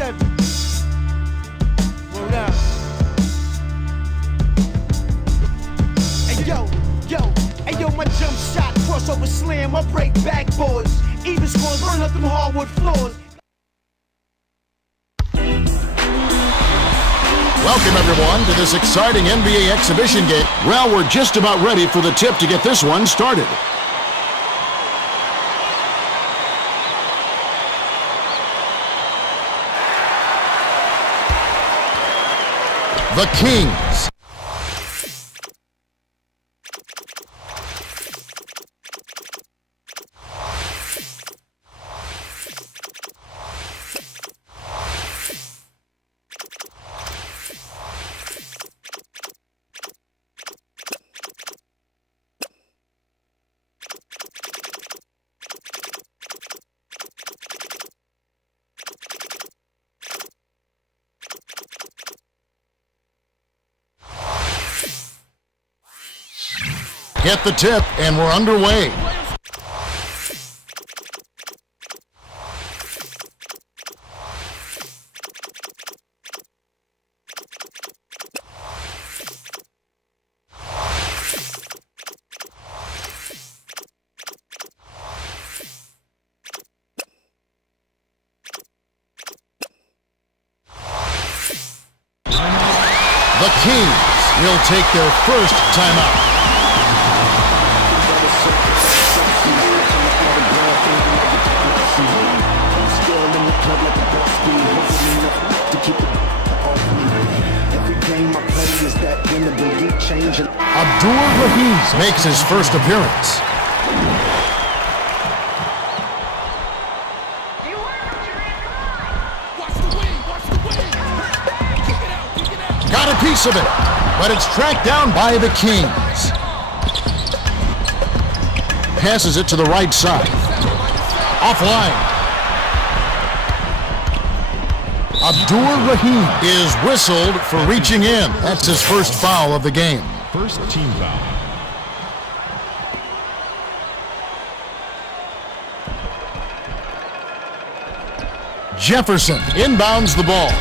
NBA2K7. Word up. Hey yo, my jump shot, crossover slam, I break backboards. Even scores, burn up them hardwood floors. Welcome, everyone, to this exciting NBA exhibition game. Well, we're just about ready for the tip to get this one started. The Kings. Get the tip, and we're underway. The Kings will take their first timeout. Abdur-Rahim makes his first appearance. Got a piece of it, but it's tracked down by the Kings. Passes it to the right side. Offline. Abdur-Rahim is whistled for reaching in. That's his first foul of the game. First team foul. Jefferson inbounds the ball.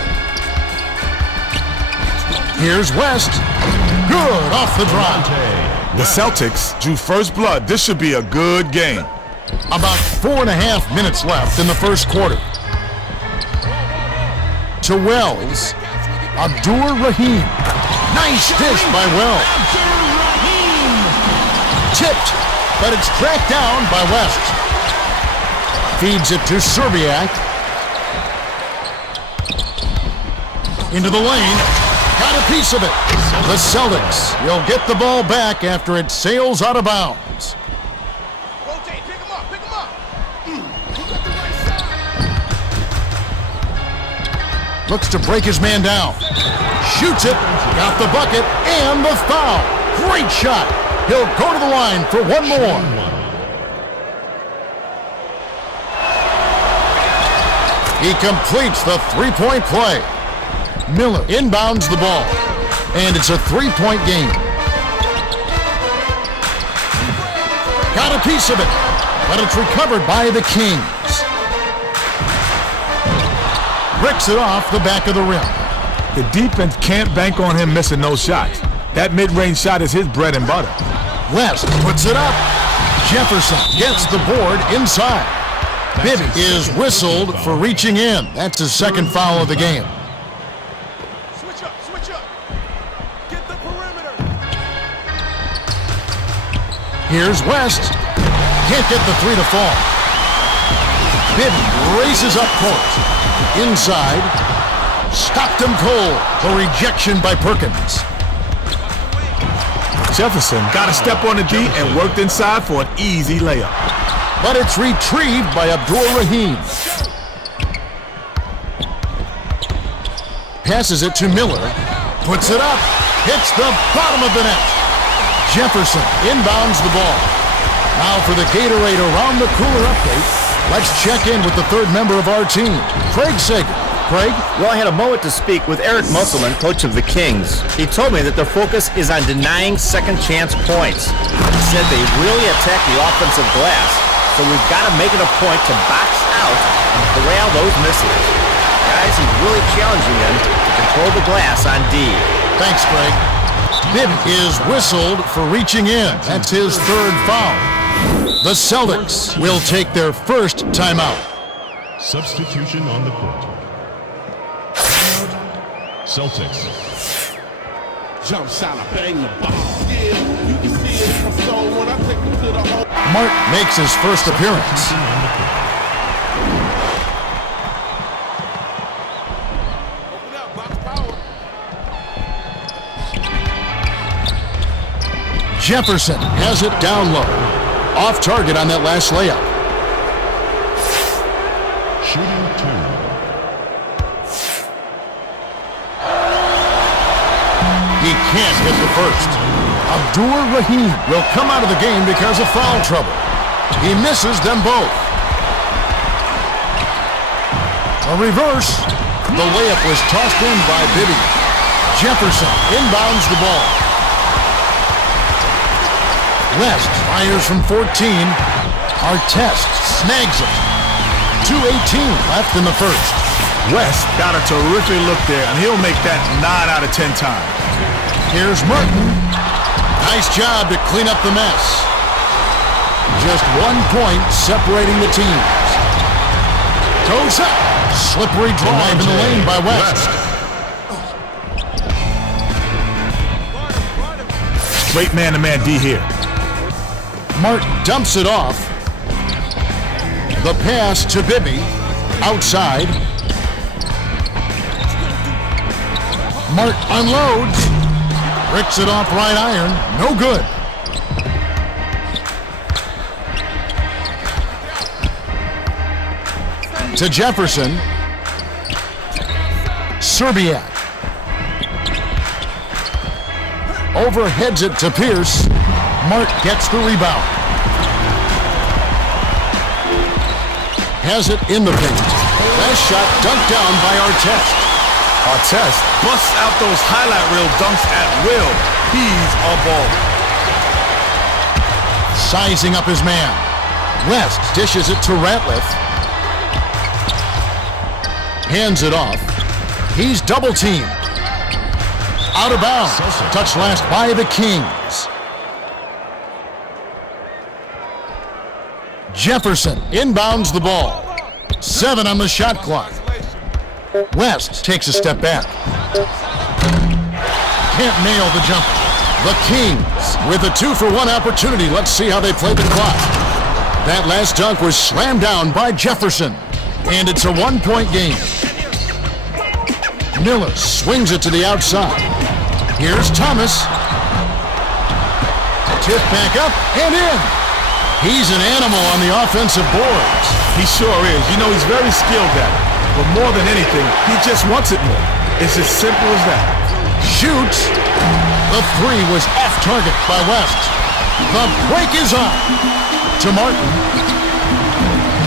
Here's West. Good off the drop. The Celtics drew first blood. This should be a good game. About 4.5 minutes left in the first quarter. To Wells. Abdur-Rahim. Nice dish by Wells. Tipped, but it's tracked down by West. Feeds it to Serbiak. Into the lane. Got a piece of it. The Celtics will get the ball back after it sails out of bounds. Rotate, pick him up. Looks to break his man down. Shoots it. Got the bucket and the foul. Great shot. He'll go to the line for one more. He completes the three-point play. Miller inbounds the ball. And it's a three-point game. Got a piece of it, but it's recovered by the Kings. Bricks it off the back of the rim. The defense can't bank on him missing those shots. That mid-range shot is his bread and butter. West puts it up. Jefferson gets the board inside. Bibby is whistled for reaching in. That's his second foul of the game. Switch up. Get the perimeter. Here's West. Can't get the three to fall. Bibby races up court. Inside. Stopped him cold. The rejection by Perkins. Jefferson got to step on the D and worked inside for an easy layup. But it's retrieved by Abdur-Rahim. Passes it to Miller. Puts it up. Hits the bottom of the net. Jefferson inbounds the ball. Now for the Gatorade Around the Cooler update. Let's check in with the third member of our team, Craig Sager. Craig? Well, I had a moment to speak with Eric Musselman, coach of the Kings. He told me that their focus is on denying second chance points. He said they really attack the offensive glass, so we've got to make it a point to box out and corral those misses. guys. He's really challenging them to control the glass on D. Thanks, Greg. Bib is whistled for reaching in. That's his third foul. The Celtics will take their first timeout. Substitution on the court. Timeout, Celtics. Jump shot, I bang the ball. Yeah, you can see it in my soul when I take it to the hole. Mark makes his first appearance. Substitution on the court. Open up, box power. Jefferson has it down low. Off target on that last layup. Shooting 2. He can't hit the first. Abdur Rahim will come out of the game because of foul trouble. He misses them both. A reverse. The layup was tossed in by Bibby. Jefferson inbounds the ball. West fires from 14. Artest snags it. 2:18 left in the first. West got a terrific look there, and he'll make that 9 out of 10 times. Here's Martin. Nice job to clean up the mess. Just 1 point separating the teams. Goes up. Slippery drive in the lane by West. Great man-to-man D here. Mart dumps it off. The pass to Bibby. Outside. Mart unloads. Ricks it off right iron. No good. To Jefferson. Serbiak. Overheads it to Pierce. Mart gets the rebound. Has it in the paint. Last shot dunked down by Artest. Artest busts out those highlight reel dunks at will. He's a baller. Sizing up his man. West dishes it to Ratliff. Hands it off. He's double teamed. Out of bounds. Touched last by the Kings. Jefferson inbounds the ball. 7 on the shot clock. West takes a step back. Can't nail the jumper. The Kings with a 2-for-1 opportunity. Let's see how they play the clock. That last dunk was slammed down by Jefferson. And it's a 1-point game. Miller swings it to the outside. Here's Thomas. Tip back up and in. He's an animal on the offensive boards. He sure is. You know, he's very skilled at it. But more than anything, he just wants it more. It's as simple as that. Shoots. The 3 was off target by West. The break is on. To Martin.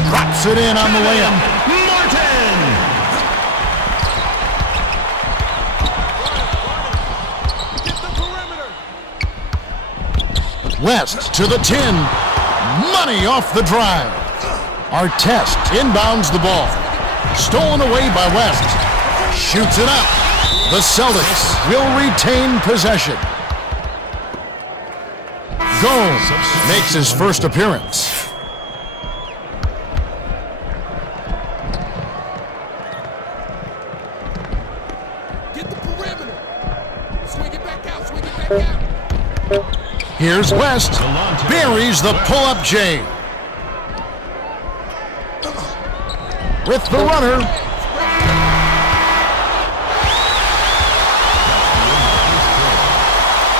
Drops it in on the layup. West to the 10. Money off the drive. Artest inbounds the ball. Stolen away by West. Shoots it up. The Celtics will retain possession. Gomes makes his first appearance. Get the perimeter. Swing it back out, swing it back out. Here's West. Buries the pull-up J. With the runner.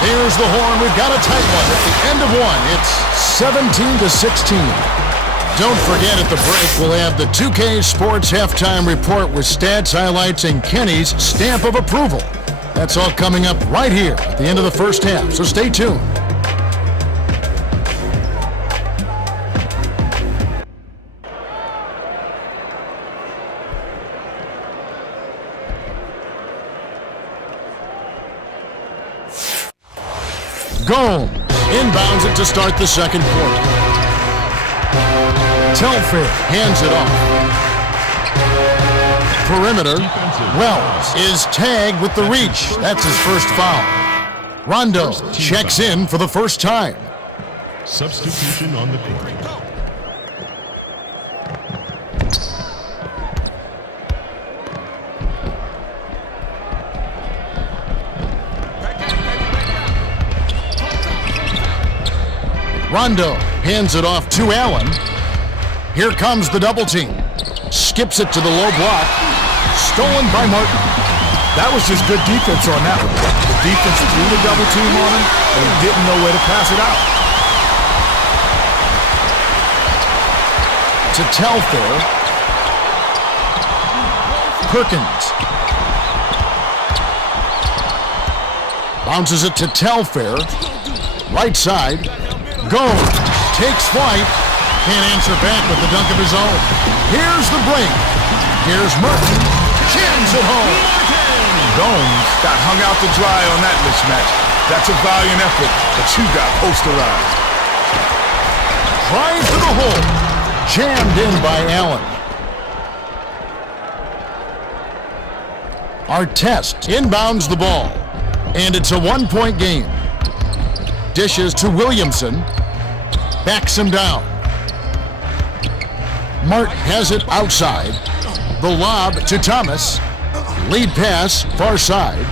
Here's the horn. We've got a tight one at the end of one. It's 17-16. Don't forget at the break we'll have the 2K Sports Halftime Report with stats, highlights, and Kenny's stamp of approval. That's all coming up right here at the end of the first half, so stay tuned. Gomes inbounds it to start the second quarter. Telfair hands it off. perimeter. Wells is tagged with the reach. That's his first foul. Rondo checks in for the first time. Substitution on the court. Rondo hands it off to Allen. Here comes the double team. Skips it to the low block. Stolen by Martin. That was just good defense on that one. The defense threw the double team on him, and he didn't know where to pass it out. To Telfair. Perkins. Bounces it to Telfair. Right side. Gomes takes flight. Can't answer back with the dunk of his own. Here's the break. Here's Merton. Jams it home. Gomes got hung out to dry on that mismatch. That's a valiant effort, but you got posterized. Drive to the hole. Jammed in by Allen. Artest inbounds the ball. And it's a one-point game. Dishes to Williamson. Backs him down. Mart has it outside. The lob to Thomas. Lead pass, far side.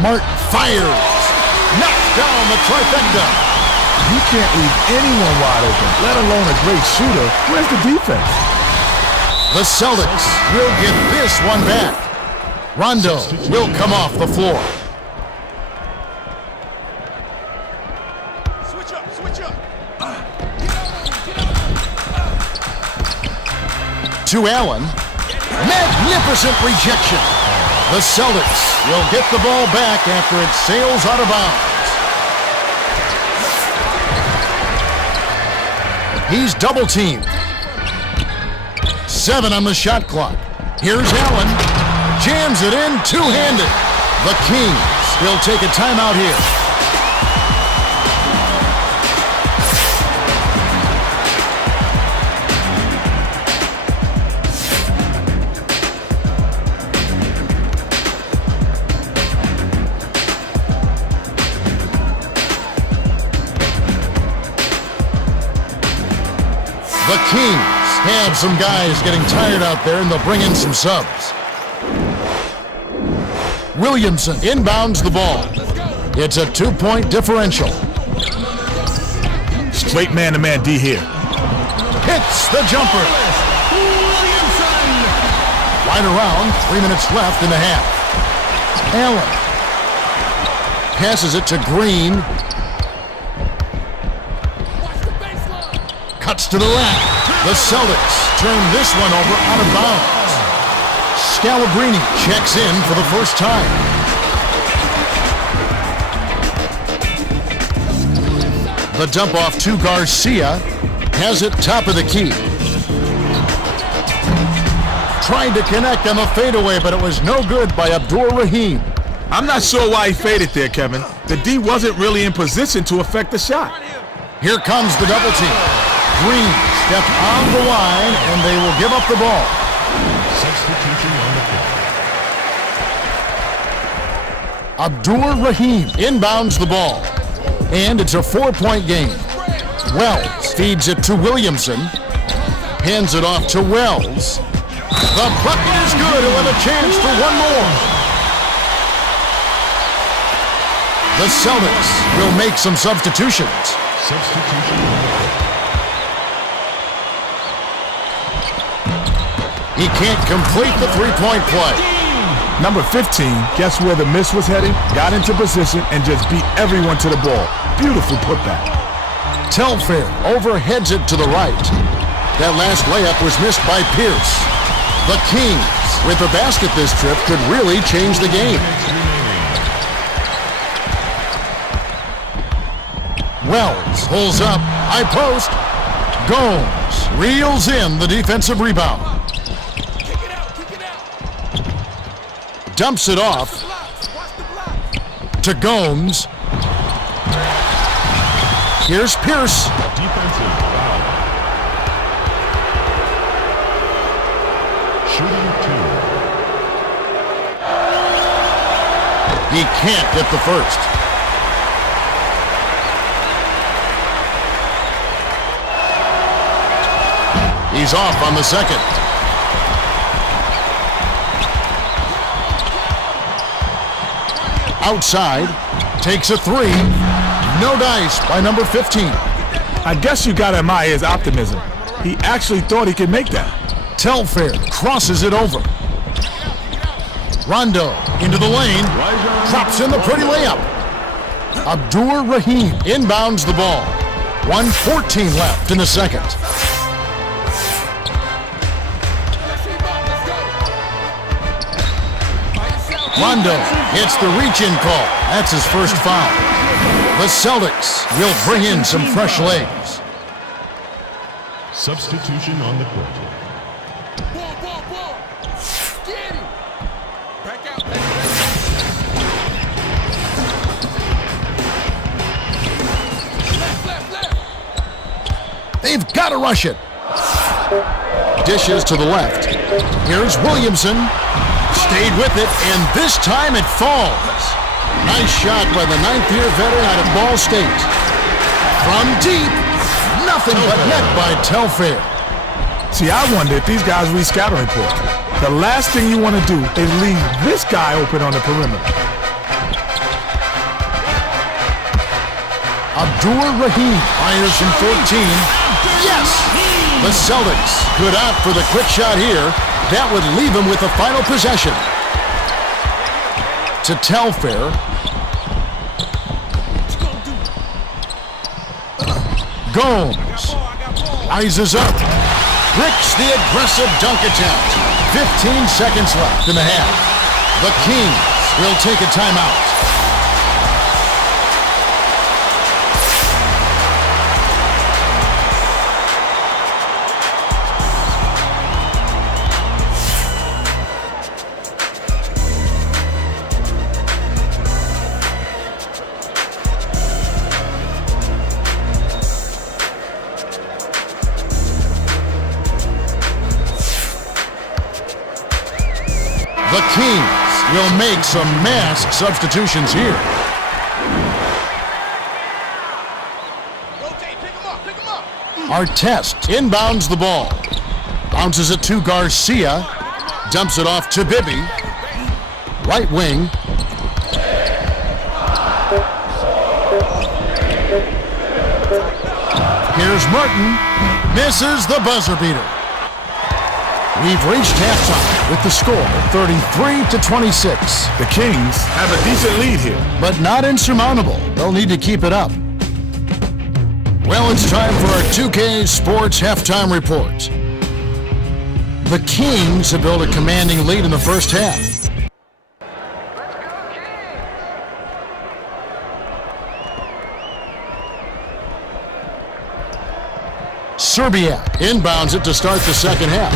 Mart fires. Knocks down the trifecta. You can't leave anyone wide open, let alone a great shooter. Where's the defense? The Celtics will get this one back. Rondo will come off the floor. Switch up. To Allen. Magnificent rejection. The Celtics will get the ball back after it sails out of bounds. He's double teamed. 7 on the shot clock. Here's Allen. Jams it in two-handed. The Kings will take a timeout here. The Kings have some guys getting tired out there, and they'll bring in some subs. Williamson inbounds the ball. It's a 2-point differential. Straight man-to-man D here. Hits the jumper. Right around, 3 minutes left in the half. Allen passes it to Green. Cuts to the left. The Celtics turn this one over out of bounds. Scalabrini checks in for the first time. The dump off to Garcia. Has it top of the key. Tried to connect on the fadeaway, but it was no good by Abdur-Rahim. I'm not sure why he faded there, Kevin. The D wasn't really in position to affect the shot. Here comes the double team. Green step on the line, and they will give up the ball. Substitution on the court. Abdur-Rahim inbounds the ball. And it's a 4-point game. Wells feeds it to Williamson. Hands it off to Wells. The bucket is good. He'll have a chance for one more. The Celtics will make some substitutions. Substitution on the court. He can't complete the three-point play. Number 15, guess where the miss was heading? Got into position and just beat everyone to the ball. Beautiful putback. Telfair overheads it to the right. That last layup was missed by Pierce. The Kings, with a basket this trip, could really change the game. Wells pulls up, high post. Gomes reels in the defensive rebound. Dumps it off to Gomes. Here's Pierce. Defensive foul. Shooting 2. He can't get the first. He's off on the second. Outside, takes a three. No dice by number 15. I guess you gotta admire his optimism. He actually thought he could make that. Telfair crosses it over. Rondo into the lane. Drops in the pretty layup. Abdur Rahim inbounds the ball. 1:14 left in the second. Rondo gets the reach-in call. That's his first foul. The Celtics will bring in some fresh legs. Substitution on the court. Get him. Back out. Left. They've got to rush it. Dishes to the left. Here's Williamson. Stayed with it, and this time it falls. Nice shot by the ninth-year veteran out of Ball State. From deep, nothing but net by Telfair. See, I wonder if these guys read scouting report. The last thing you want to do is leave this guy open on the perimeter. Abdur Rahim fires from 14. Yes! The Celtics could opt for the quick shot here. That would leave him with the final possession. To Telfair. Gomes rises up. Bricks the aggressive dunk attempt. 15 seconds left in the half. The Kings will take a timeout. The Kings will make some mass substitutions here. Artest inbounds the ball. Bounces it to Garcia. Dumps it off to Bibby. Right wing. Here's Martin. Misses the buzzer beater. We've reached halftime with the score 33-26. The Kings have a decent lead here. But not insurmountable. They'll need to keep it up. Well, it's time for our 2K Sports Halftime Report. The Kings have built a commanding lead in the first half. Serbia inbounds it to start the second half.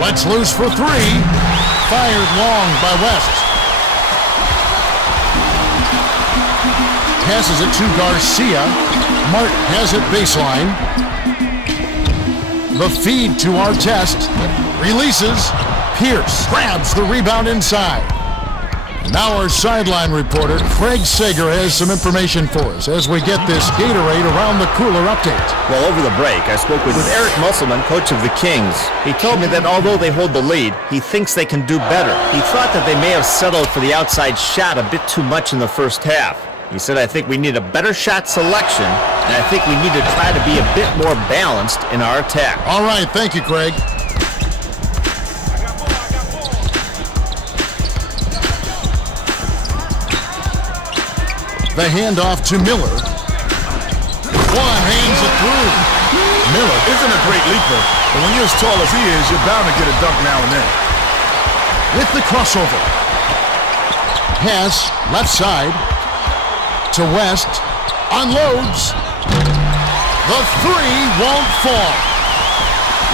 Lets loose for three. Fired long by West. Passes it to Garcia. Martin has it baseline. The feed to Artest. Releases. Pierce grabs the rebound inside. Now our sideline reporter, Craig Sager, has some information for us as we get this Gatorade Around the Cooler update. Well, over the break, I spoke with Eric Musselman, coach of the Kings. He told me that although they hold the lead, he thinks they can do better. He thought that they may have settled for the outside shot a bit too much in the first half. He said, I think we need a better shot selection, and I think we need to try to be a bit more balanced in our attack. All right, thank you, Craig. The handoff to Miller. One hands it through. Miller isn't a great leaper, but when you're as tall as he is, you're bound to get a dunk now and then. With the crossover. Pass, left side. To West. Unloads. The three won't fall.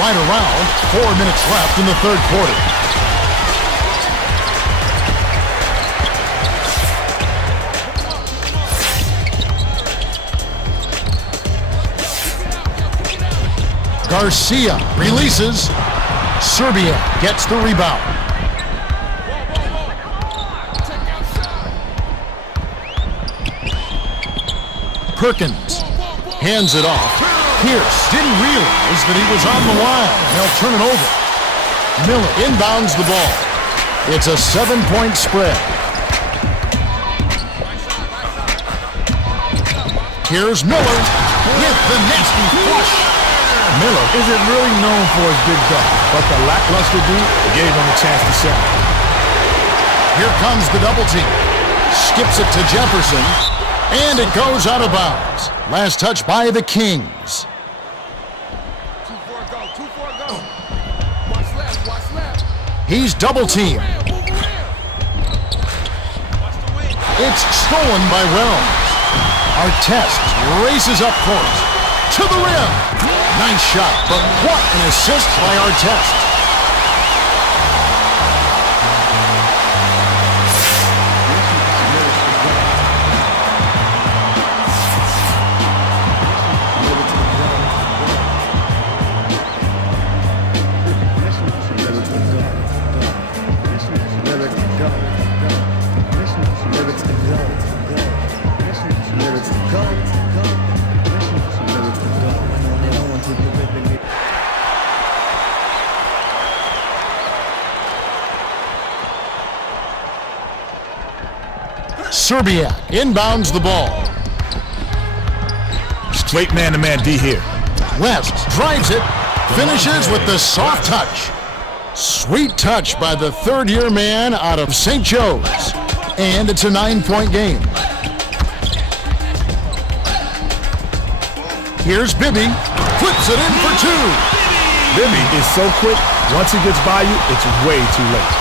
Right around. 4 minutes left in the third quarter. Garcia releases. Serbia gets the rebound. Perkins hands it off. Pierce didn't realize that he was on the line. They'll turn it over. Miller inbounds the ball. It's a 7-point spread. Here's Miller with the nasty flush. Miller isn't really known for his big dunk, but the lackluster D gave him a chance to shine. Here comes the double team. Skips it to Jefferson, and it goes out of bounds. Last touch by the Kings. 2-4 go, 2-4 go. Watch left. He's double teamed. It's stolen by Wells. Artest races up court to the rim. Nice shot, but what an assist by Artest. Serbia inbounds the ball. Straight man-to-man D here. West drives it, finishes with the soft touch. Sweet touch by the third-year man out of St. Joe's. And it's a 9-point game. Here's Bibby, flips it in for two. Bibby is so quick, once he gets by you, it's way too late.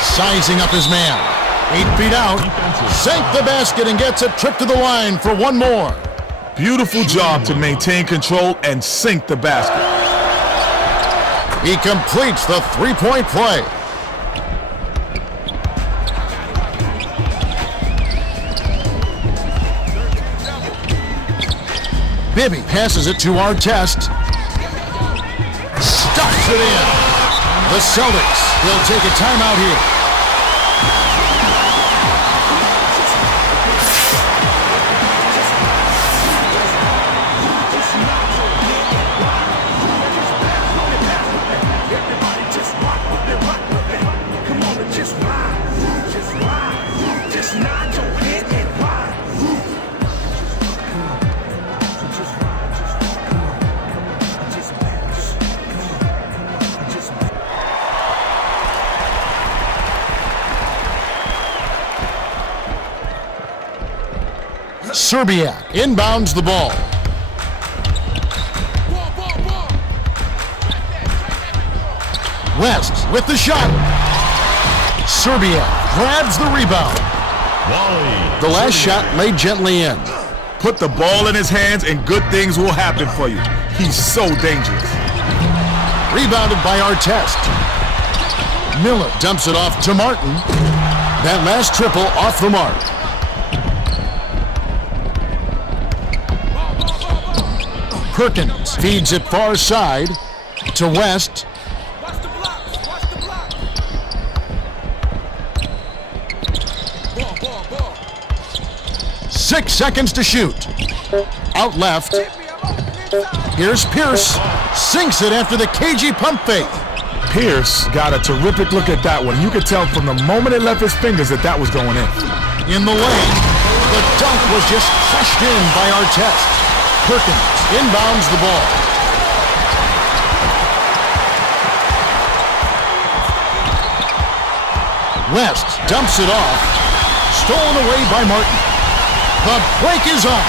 Sizing up his man. 8 feet out, sank the basket and gets a trip to the line for one more. Beautiful job to maintain control and sink the basket. He completes the three-point play. Bibby passes it to Artest. Stuffs it in. The Celtics will take a timeout here. Serbia inbounds the ball. West with the shot. Serbia grabs the rebound. The last shot laid gently in. Put the ball in his hands and good things will happen for you. He's so dangerous. Rebounded by Artest. Miller dumps it off to Martin. That last triple off the mark. Perkins feeds it far side to West. Watch the block. 6 seconds to shoot. Out left. Here's Pierce. Sinks it after the cagey pump fake. Pierce got a terrific look at that one. You could tell from the moment it left his fingers that was going in. In the lane, the dunk was just crushed in by Artest. Perkins inbounds the ball. West dumps it off. Stolen away by Martin. The break is on.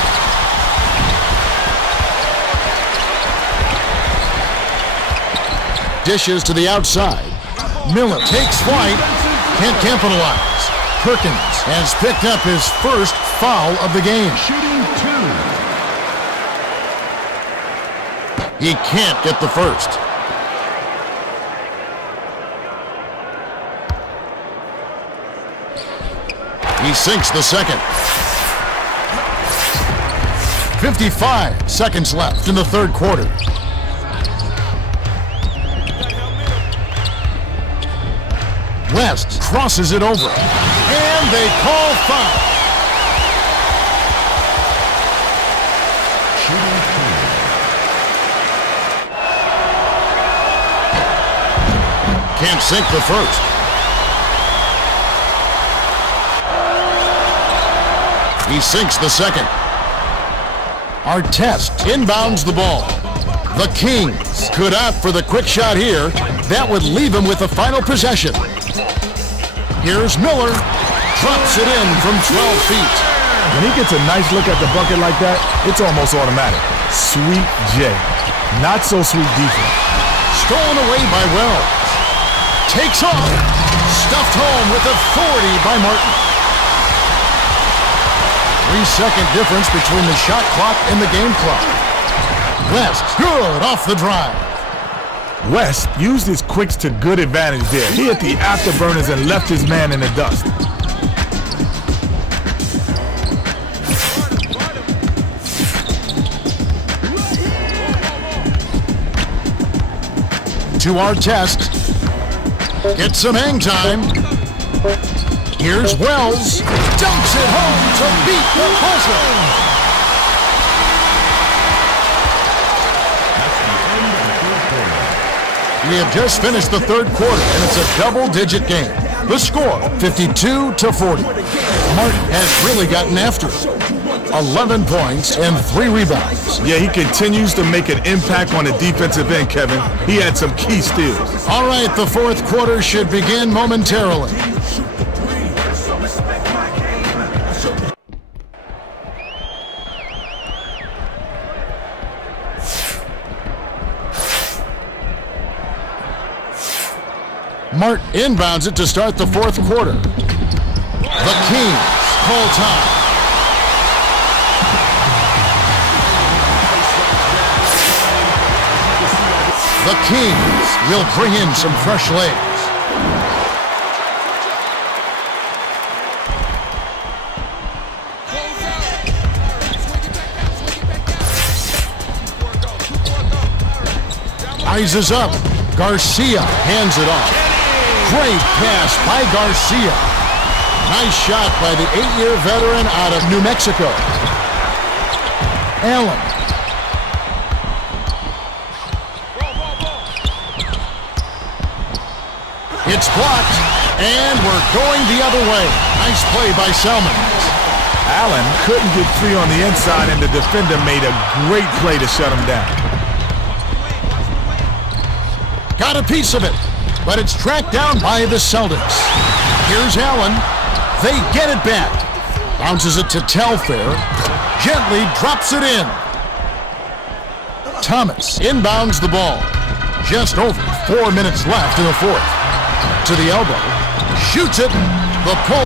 Dishes to the outside. Miller takes flight. Can't capitalize. Perkins has picked up his first foul of the game. Shooting 2. He can't get the first. He sinks the second. 55 seconds left in the third quarter. West crosses it over. And they call foul. Can't sink the first. He sinks the second. Artest inbounds the ball. The Kings could opt for the quick shot here. That would leave him with the final possession. Here's Miller. Drops it in from 12 feet. When he gets a nice look at the bucket like that, it's almost automatic. Sweet J. Not so sweet defense. Stolen away by Wells. Takes off. Stuffed home with authority by Martin. 3-second difference between the shot clock and the game clock. West, good off the drive. West used his quicks to good advantage there. He hit the afterburners and left his man in the dust. To Artest. Get some hang time. Here's Wells. Dunks it home to beat the buzzer. We have just finished the third quarter, and it's a double-digit game. The score, 52-40. Martin has really gotten after it. 11 points and 3 rebounds. Yeah, he continues to make an impact on the defensive end, Kevin. He had some key steals. All right, the fourth quarter should begin momentarily. Mart inbounds it to start the fourth quarter. The Kings call time. The Kings will bring in some fresh legs. Rises up. Garcia hands it off. Great pass by Garcia. Nice shot by the 8-year veteran out of New Mexico. Allen. It's blocked, and we're going the other way. Nice play by Selman. Allen couldn't get free on the inside, and the defender made a great play to shut him down. Got a piece of it, but it's tracked down by the Celtics. Here's Allen. They get it back. Bounces it to Telfair. Gently drops it in. Thomas inbounds the ball. Just over 4 minutes left in the fourth. To the elbow. Shoots it. The pull.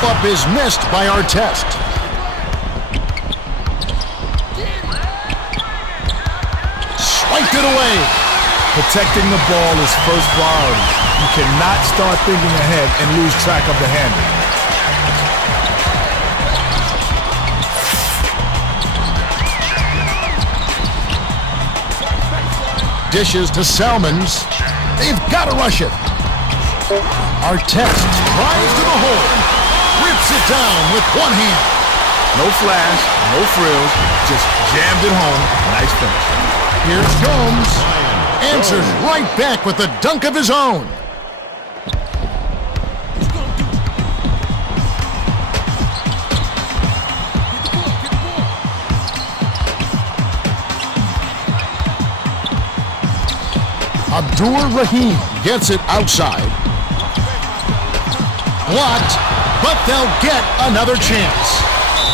Up is missed by Artest. Swiped it away. Protecting the ball is first priority. You cannot start thinking ahead and lose track of the handle. Dishes to Salmons. They've got to rush it. Artest drives to the hole. Rips it down with one hand. No flash, no frills, just jammed it home. Nice finish. Here's Gomes. Answers right back with a dunk of his own. Abdur Rahim gets it outside. Blocked, but they'll get another chance.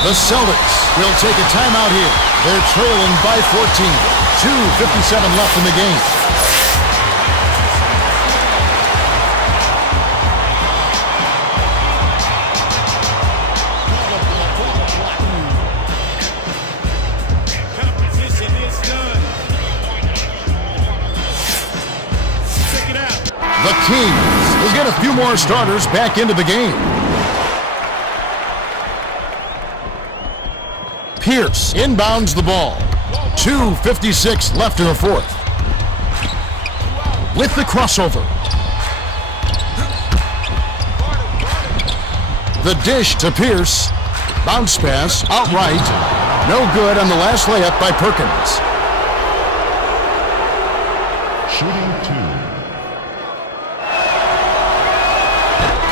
The Celtics will take a timeout here. They're trailing by 14. 2:57 left in the game. The Kings will get a few more starters back into the game. Pierce inbounds the ball. 2:56 left in the fourth. With the crossover. The dish to Pierce. Bounce pass outright. No good on the last layup by Perkins. Shooting 2.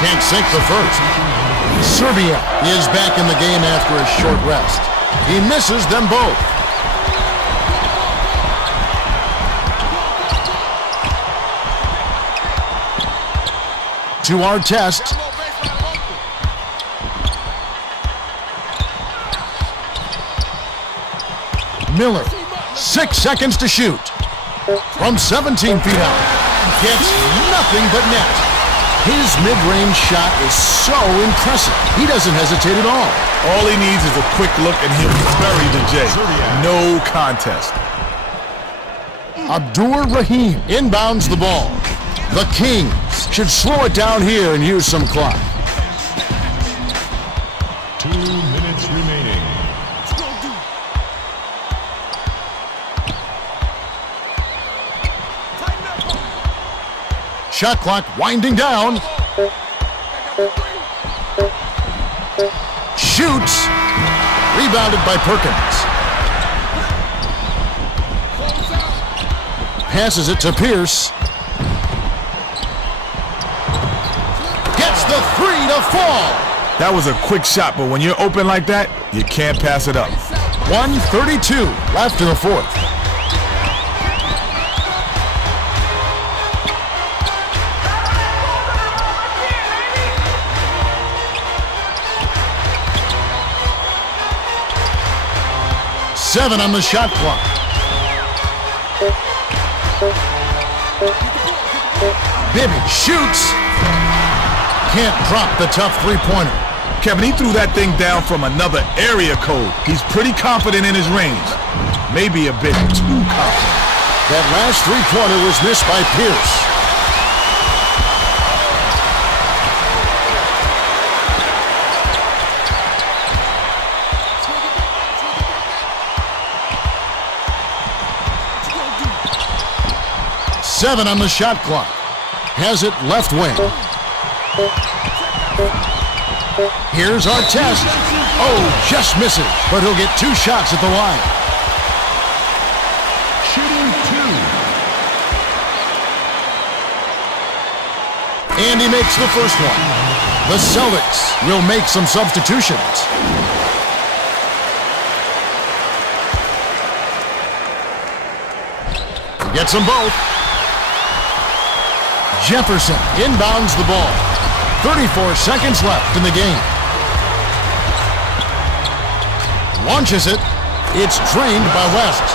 Can't sink the first. Serbia is back in the game after a short rest. He misses them both. To our test. Miller, 6 seconds to shoot. From 17 feet out. Gets nothing but net. His mid-range shot is so impressive. He doesn't hesitate at all. All he needs is a quick look and he'll bury the J. No contest. Abdur Rahim inbounds the ball. The Kings should slow it down here and use some clock. 2 minutes remaining. Shot clock winding down. Shoots. Rebounded by Perkins. Passes it to Pierce. Gets the three to fall. That was a quick shot, but when you're open like that, you can't pass it up. 1:32 left in the fourth. Seven on the shot clock. Bibby shoots. Can't drop the tough three-pointer. Kevin, he threw that thing down from another area code. He's pretty confident in his range. Maybe a bit too confident. That last three-pointer was missed by Pierce. Seven on the shot clock. Has it left wing. Here's our test. Oh, just misses, but he'll get 2 shots at the line. Shooting 2. And he makes the first one. The Celtics will make some substitutions. Gets them both. Jefferson inbounds the ball. 34 seconds left in the game. Launches it. It's drained by West.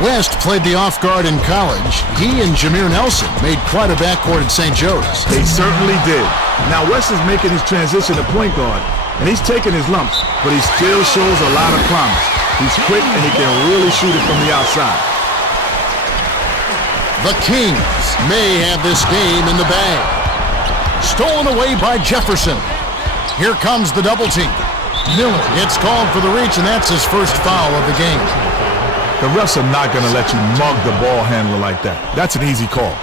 West played the off guard in college. He and Jameer Nelson made quite a backcourt at St. Joe's. They certainly did. Now West is making his transition to point guard, and he's taking his lumps, but he still shows a lot of promise. He's quick and he can really shoot it from the outside. The Kings may have this game in the bag. Stolen away by Jefferson. Here comes the double team. Miller gets called for the reach, and that's his first foul of the game. The refs are not going to let you mug the ball handler like that. That's an easy call.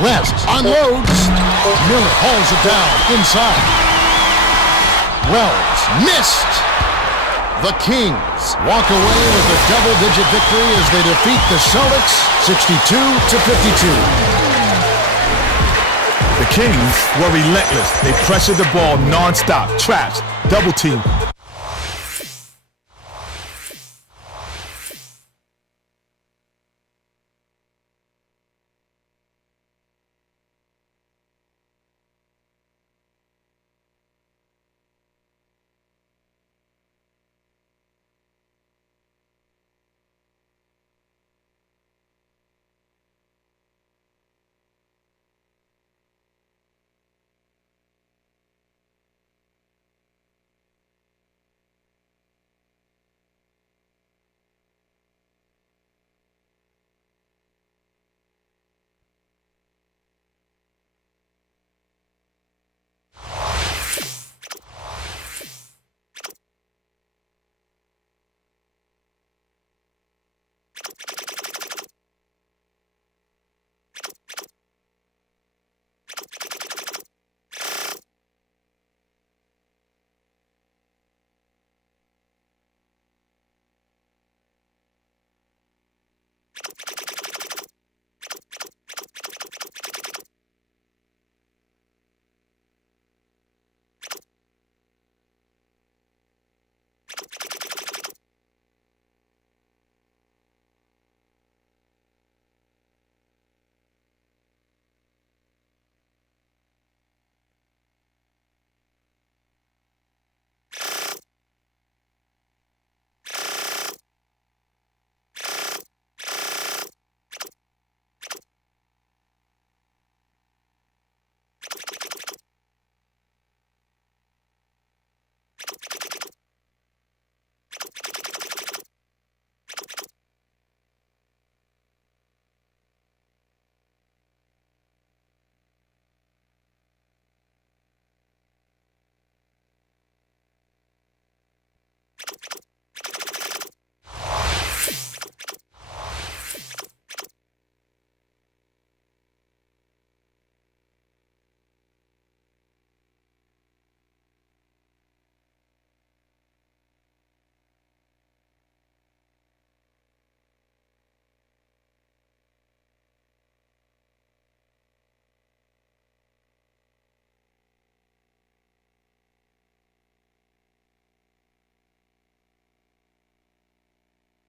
West unloads. Miller hauls it down inside. Wells missed. The Kings walk away with a double-digit victory as they defeat the Celtics 62-52. The Kings were relentless. They pressured the ball nonstop, traps, double team.